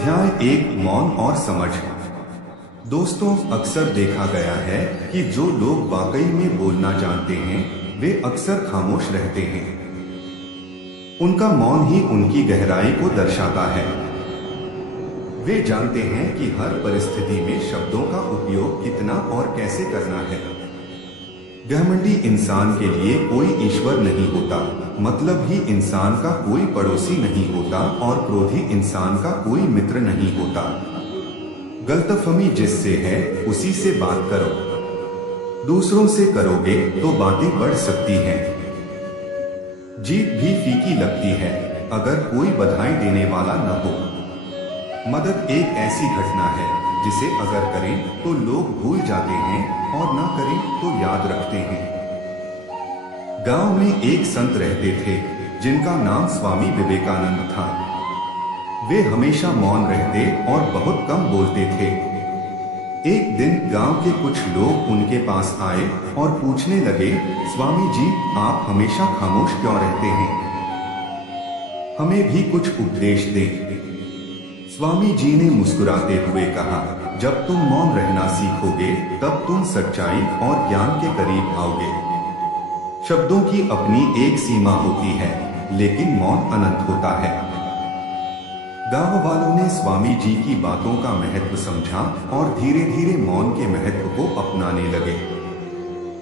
अध्याय 1 मौन और समझ। दोस्तों, अक्सर देखा गया है कि जो लोग वाकई में बोलना जानते हैं वे अक्सर खामोश रहते हैं। उनका मौन ही उनकी गहराई को दर्शाता है। वे जानते हैं कि हर परिस्थिति में शब्दों का उपयोग कितना और कैसे करना है। घमंडी इंसान के लिए कोई ईश्वर नहीं होता, मतलब ही इंसान का कोई पड़ोसी नहीं होता और क्रोधी इंसान का कोई मित्र नहीं होता। गलतफहमी जिससे है उसी से बात करो। दूसरों से करोगे तो बातें बढ़ सकती हैं। जीत भी फीकी लगती है अगर कोई बधाई देने वाला न हो। मदद एक ऐसी घटना है जिसे अगर करें तो लोग भूल जाते हैं और ना करें तो याद रखते हैं। गांव में एक संत रहते थे जिनका नाम स्वामी विवेकानंद था। वे हमेशा मौन रहते और बहुत कम बोलते थे। एक दिन गांव के कुछ लोग उनके पास आए और पूछने लगे, स्वामी जी, आप हमेशा खामोश क्यों रहते हैं? हमें भी कुछ उपदेश दें। स्वामी जी ने मुस्कुराते हुए कहा, जब तुम मौन रहना सीखोगे तब तुम सच्चाई और ज्ञान के करीब आओगे। शब्दों की अपनी एक सीमा होती है, लेकिन मौन अनंत होता है। गांव वालों ने स्वामी जी की बातों का महत्व समझा और धीरे धीरे मौन के महत्व को अपनाने लगे।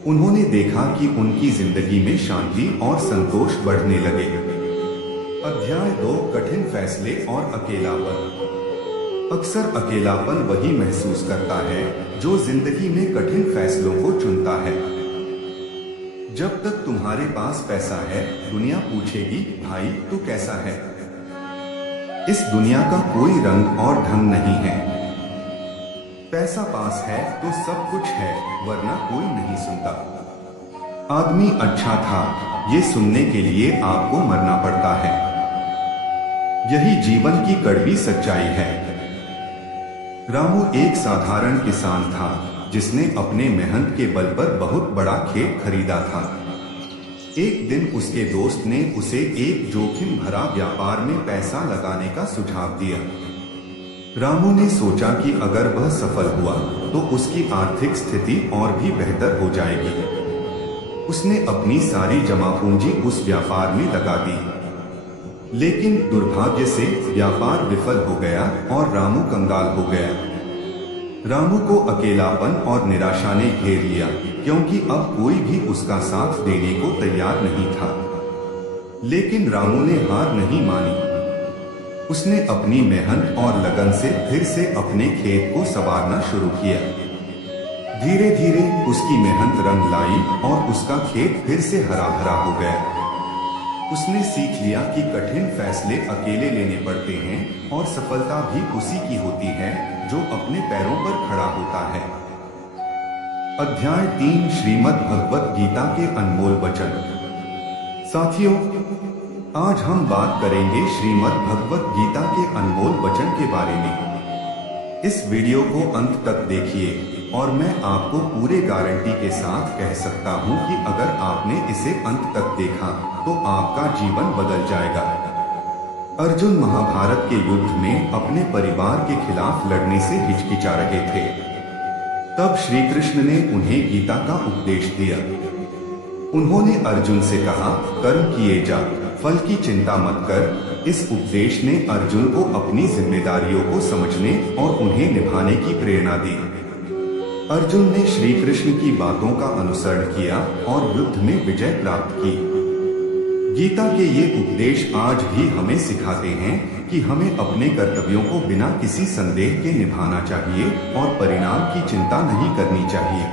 उन्होंने देखा कि उनकी जिंदगी में शांति और संतोष बढ़ने लगे। अध्याय 2 कठिन फैसले और अकेलापन। अक्सर अकेलापन वही महसूस करता है जो जिंदगी में कठिन फैसलों को चुनता है। जब तक तुम्हारे पास पैसा है, दुनिया पूछेगी, भाई तू कैसा है? इस दुनिया का कोई रंग और ढंग नहीं है। पैसा पास है तो सब कुछ है, वरना कोई नहीं सुनता। आदमी अच्छा था, ये सुनने के लिए आपको मरना पड़ता है। यही जीवन की कड़वी सच्चाई है। रामू एक साधारण किसान था जिसने अपने मेहनत के बल पर बहुत बड़ा खेत खरीदा था। एक दिन उसके दोस्त ने उसे एक जोखिम भरा व्यापार में पैसा लगाने का सुझाव दिया। रामू ने सोचा कि अगर वह सफल हुआ तो उसकी आर्थिक स्थिति और भी बेहतर हो जाएगी। उसने अपनी सारी जमा पूंजी उस व्यापार में लगा दी। लेकिन दुर्भाग्य से व्यापार विफल हो गया और रामू कंगाल हो गया। रामू को अकेलापन और निराशा ने घेर लिया, क्योंकि अब कोई भी उसका साथ देने को तैयार नहीं था। लेकिन रामू ने हार नहीं मानी। उसने अपनी मेहनत और लगन से फिर से अपने खेत को संवारना शुरू किया। धीरे धीरे उसकी मेहनत रंग लाई और उसका खेत फिर से हरा भरा हो गया। उसने सीख लिया कि कठिन फैसले अकेले लेने पड़ते हैं और सफलता भी उसी की होती है जो अपने पैरों पर खड़ा होता है। अध्याय 3 श्रीमद् भगवत गीता के अनमोल वचन। साथियों, आज हम बात करेंगे श्रीमद् भगवत गीता के अनमोल वचन के बारे में। इस वीडियो को अंत तक देखिए और मैं आपको पूरे गारंटी के साथ कह सकता हूं कि अगर आपने इसे अंत तक देखा तो आपका जीवन बदल जाएगा। अर्जुन महाभारत के युद्ध में अपने परिवार के खिलाफ लड़ने से हिचकिचा रहे थे। तब श्री कृष्ण ने उन्हें गीता का उपदेश दिया। उन्होंने अर्जुन से कहा, कर्म किए जा, फल की चिंता मत कर। इस उपदेश ने अर्जुन को अपनी जिम्मेदारियों को समझने और उन्हें निभाने की प्रेरणा दी। अर्जुन ने श्री कृष्ण की बातों का अनुसरण किया और युद्ध में विजय प्राप्त की। गीता के ये उपदेश आज भी हमें सिखाते हैं कि हमें अपने कर्तव्यों को बिना किसी संदेह के निभाना चाहिए और परिणाम की चिंता नहीं करनी चाहिए।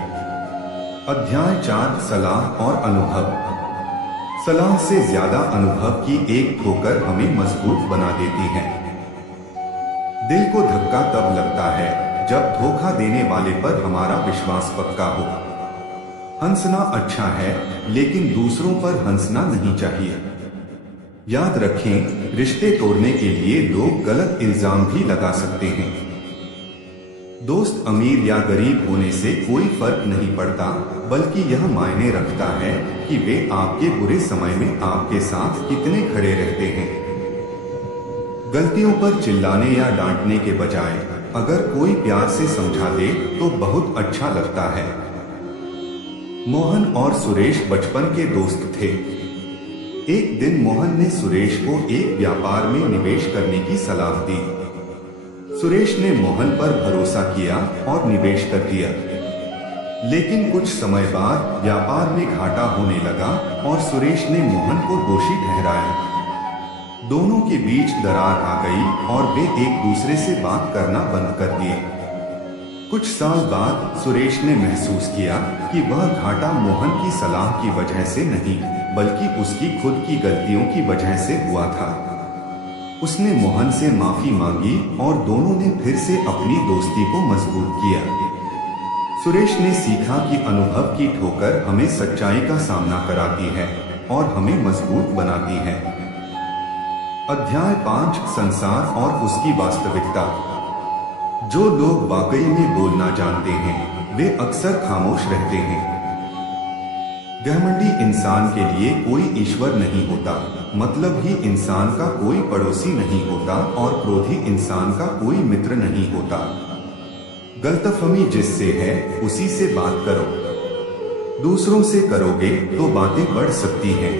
अध्याय 4 सलाह और अनुभव। सलाह से ज्यादा अनुभव की एक ठोकर हमें मजबूत बना देती है। दिल को धक्का तब लगता है जब धोखा देने वाले पर हमारा विश्वास पक्का हो। हंसना अच्छा है, लेकिन दूसरों पर हंसना नहीं चाहिए। याद रखें, रिश्ते तोड़ने के लिए लोग गलत इल्जाम भी लगा सकते हैं। दोस्त अमीर या गरीब होने से कोई फर्क नहीं पड़ता, बल्कि यह मायने रखता है कि वे आपके बुरे समय में आपके साथ कितने खड़े रहते हैं। गलतियों पर चिल्लाने या डांटने के बजाय अगर कोई प्यार से समझा दे तो बहुत अच्छा लगता है। मोहन और सुरेश बचपन के दोस्त थे। एक दिन मोहन ने सुरेश को एक व्यापार में निवेश करने की सलाह दी। सुरेश ने मोहन पर भरोसा किया और निवेश कर दिया। लेकिन कुछ समय बाद व्यापार में घाटा होने लगा और सुरेश ने मोहन को दोषी ठहराया। दोनों के बीच दरार आ गई और वे एक दूसरे से बात करना बंद कर दिए। कुछ साल बाद सुरेश ने महसूस किया कि वह घाटा मोहन की सलाह की वजह से नहीं बल्कि उसकी खुद की गलतियों की वजह से हुआ था। उसने मोहन से माफी मांगी और दोनों ने फिर से अपनी दोस्ती को मजबूत किया। सुरेश ने सीखा कि अनुभव की ठोकर हमें सच्चाई का सामना कराती है और हमें मजबूत बनाती है। अध्याय 5 संसार और उसकी वास्तविकता। जो लोग वाकई में बोलना जानते हैं वे अक्सर खामोश रहते हैं। घमंडी इंसान के लिए कोई ईश्वर नहीं होता, मतलब ही इंसान का कोई पड़ोसी नहीं होता और क्रोधी इंसान का कोई मित्र नहीं होता। गलतफहमी जिससे है उसी से बात करो। दूसरों से करोगे तो बातें बढ़ सकती हैं।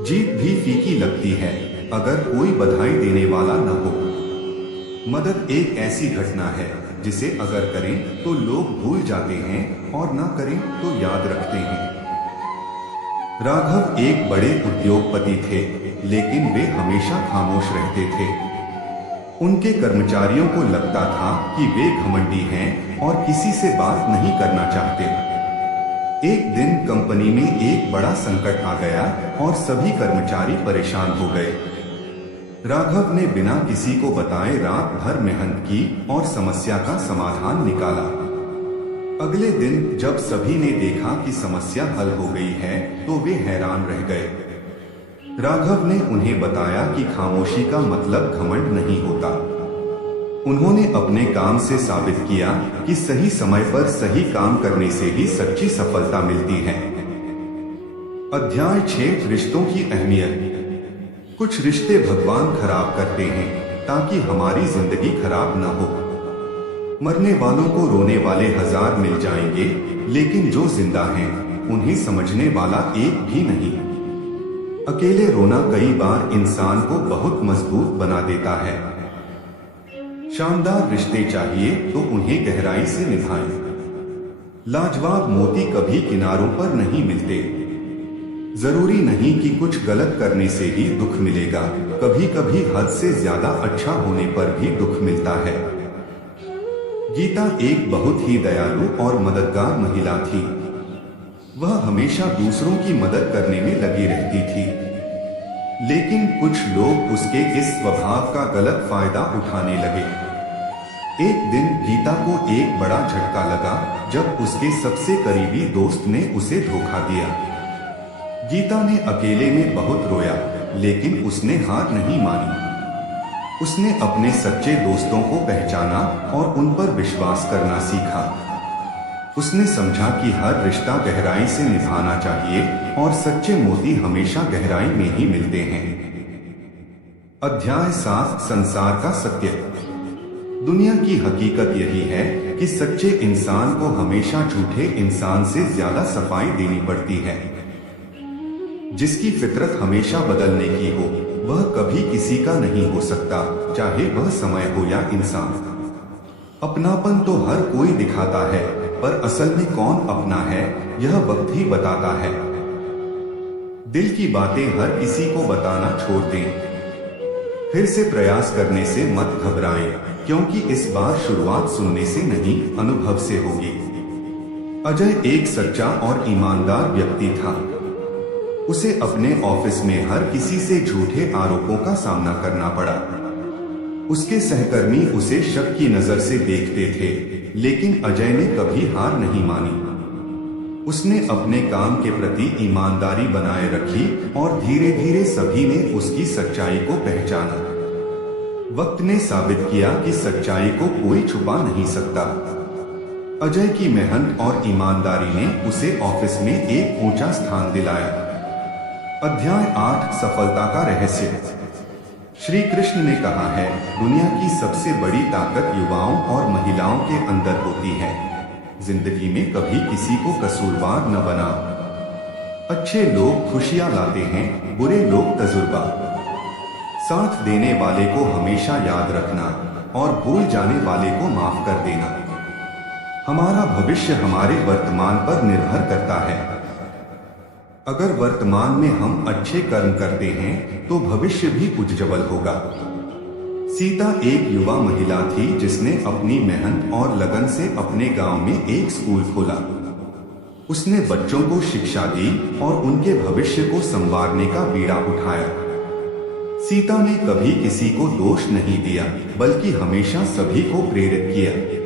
जीत भी फीकी लगती है अगर कोई बधाई देने वाला न हो। मदद एक ऐसी घटना है जिसे अगर करें तो लोग भूल जाते हैं और ना करें तो याद रखते हैं। राघव एक बड़े उद्योगपति थे, लेकिन वे हमेशा खामोश रहते थे। उनके कर्मचारियों को लगता था कि वे घमंडी हैं और किसी से बात नहीं करना चाहते। एक दिन कंपनी में एक बड़ा संकट आ गया और सभी कर्मचारी परेशान हो गए। राघव ने बिना किसी को बताए रात भर मेहनत की और समस्या का समाधान निकाला। अगले दिन जब सभी ने देखा कि समस्या हल हो गई है तो वे हैरान रह गए। राघव ने उन्हें बताया कि खामोशी का मतलब घमंड नहीं होता। उन्होंने अपने काम से साबित किया कि सही समय पर सही काम करने से ही सच्ची सफलता मिलती है। अध्याय 6 रिश्तों की अहमियत। कुछ रिश्ते भगवान खराब करते हैं ताकि हमारी जिंदगी खराब न हो। मरने वालों को रोने वाले 1000 मिल जाएंगे, लेकिन जो जिंदा हैं उन्हें समझने वाला एक भी नहीं। अकेले रोना कई बार इंसान को बहुत मजबूत बना देता है। शानदार रिश्ते चाहिए तो उन्हें गहराई से निभाएं। लाजवाब मोती कभी किनारों पर नहीं मिलते। जरूरी नहीं कि कुछ गलत करने से ही दुख मिलेगा, कभी कभी हद से ज्यादा अच्छा होने पर भी दुख मिलता है। गीता एक बहुत ही दयालु और मददगार महिला थी। वह हमेशा दूसरों की मदद करने में लगी रहती थी, लेकिन कुछ लोग उसके इस स्वभाव का गलत फायदा उठाने लगे। एक दिन गीता को एक बड़ा झटका लगा जब उसके सबसे करीबी दोस्त ने उसे धोखा दिया। गीता ने अकेले में बहुत रोया, लेकिन उसने हार नहीं मानी। उसने अपने सच्चे दोस्तों को पहचाना और उन पर विश्वास करना सीखा। उसने समझा कि हर रिश्ता गहराई से निभाना चाहिए और सच्चे मोती हमेशा गहराई में ही मिलते हैं। अध्याय 7 संसार का सत्य। दुनिया की हकीकत यही है कि सच्चे इंसान को हमेशा झूठे इंसान से ज्यादा सफाई देनी पड़ती है। जिसकी फितरत हमेशा बदलने की हो वह कभी किसी का नहीं हो सकता, चाहे वह समय हो या इंसान। अपनापन तो हर कोई दिखाता है, पर असल में कौन अपना है यह वक्त ही बताता है। दिल की बातें हर किसी को बताना छोड़ दें। फिर से प्रयास करने से मत घबराएं, क्योंकि इस बार शुरुआत सुनने से नहीं अनुभव से होगी। अजय एक सच्चा और ईमानदार व्यक्ति था। उसे अपने ऑफिस में हर किसी से झूठे आरोपों का सामना करना पड़ा। उसके सहकर्मी उसे शक की नजर से देखते थे, लेकिन अजय ने कभी हार नहीं मानी। उसने अपने काम के प्रति ईमानदारी बनाए रखी और धीरे धीरे सभी ने उसकी सच्चाई को पहचाना। वक्त ने साबित किया कि सच्चाई को कोई छुपा नहीं सकता। अजय की मेहनत और ईमानदारी ने उसे ऑफिस में एक ऊंचा स्थान दिलाया। अध्याय 8 सफलता का रहस्य। श्री कृष्ण ने कहा है, दुनिया की सबसे बड़ी ताकत युवाओं और महिलाओं के अंदर होती है। जिंदगी में कभी किसी को कसूरवार न बना। अच्छे लोग खुशियां लाते हैं, बुरे लोग तजुर्बा। साथ देने वाले को हमेशा याद रखना और भूल जाने वाले को माफ कर देना। हमारा भविष्य हमारे वर्तमान पर निर्भर करता है। अगर वर्तमान में हम अच्छे कर्म करते हैं तो भविष्य भी उज्जवल होगा। सीता एक युवा महिला थी जिसने अपनी मेहनत और लगन से अपने गांव में एक स्कूल खोला। उसने बच्चों को शिक्षा दी और उनके भविष्य को संवारने का बीड़ा उठाया। सीता ने कभी किसी को दोष नहीं दिया, बल्कि हमेशा सभी को प्रेरित किया।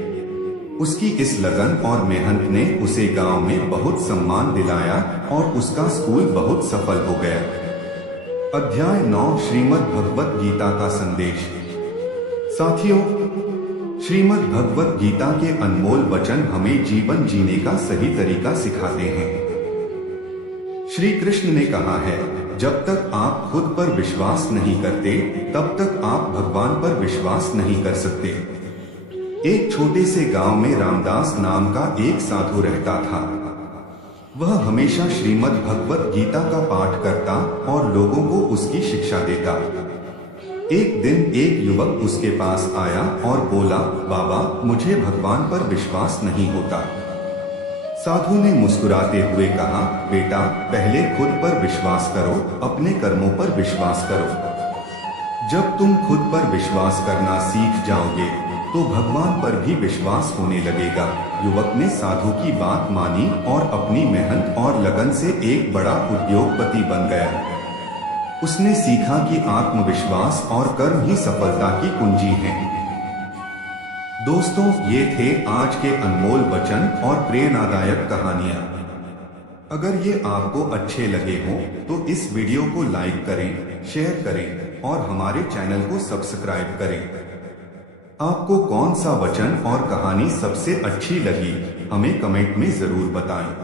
उसकी इस लगन और मेहनत ने उसे गांव में बहुत सम्मान दिलाया और उसका स्कूल बहुत सफल हो गया। अध्याय 9 श्रीमद् भगवत गीता का संदेश। साथियों, श्रीमद् भगवत गीता के अनमोल वचन हमें जीवन जीने का सही तरीका सिखाते हैं। श्री कृष्ण ने कहा है, जब तक आप खुद पर विश्वास नहीं करते तब तक आप भगवान पर विश्वास नहीं कर सकते। एक छोटे से गांव में रामदास नाम का एक साधु रहता था। वह हमेशा श्रीमद् भगवत गीता का पाठ करता और लोगों को उसकी शिक्षा देता। एक दिन एक युवक उसके पास आया और बोला, बाबा, मुझे भगवान पर विश्वास नहीं होता। साधु ने मुस्कुराते हुए कहा, बेटा, पहले खुद पर विश्वास करो, अपने कर्मों पर विश्वास करो। जब तुम खुद पर विश्वास करना सीख जाओगे तो भगवान पर भी विश्वास होने लगेगा। युवक ने साधु की बात मानी और अपनी मेहनत और लगन से एक बड़ा उद्योगपति बन गया। उसने सीखा कि आत्मविश्वास और कर्म ही सफलता की कुंजी हैं। दोस्तों, ये थे आज के अनमोल वचन और प्रेरणादायक कहानियां। अगर ये आपको अच्छे लगे हों तो इस वीडियो को लाइक करें, शेयर करें और हमारे चैनल को सब्सक्राइब करें। आपको कौन सा वचन और कहानी सबसे अच्छी लगी, हमें कमेंट में जरूर बताएं।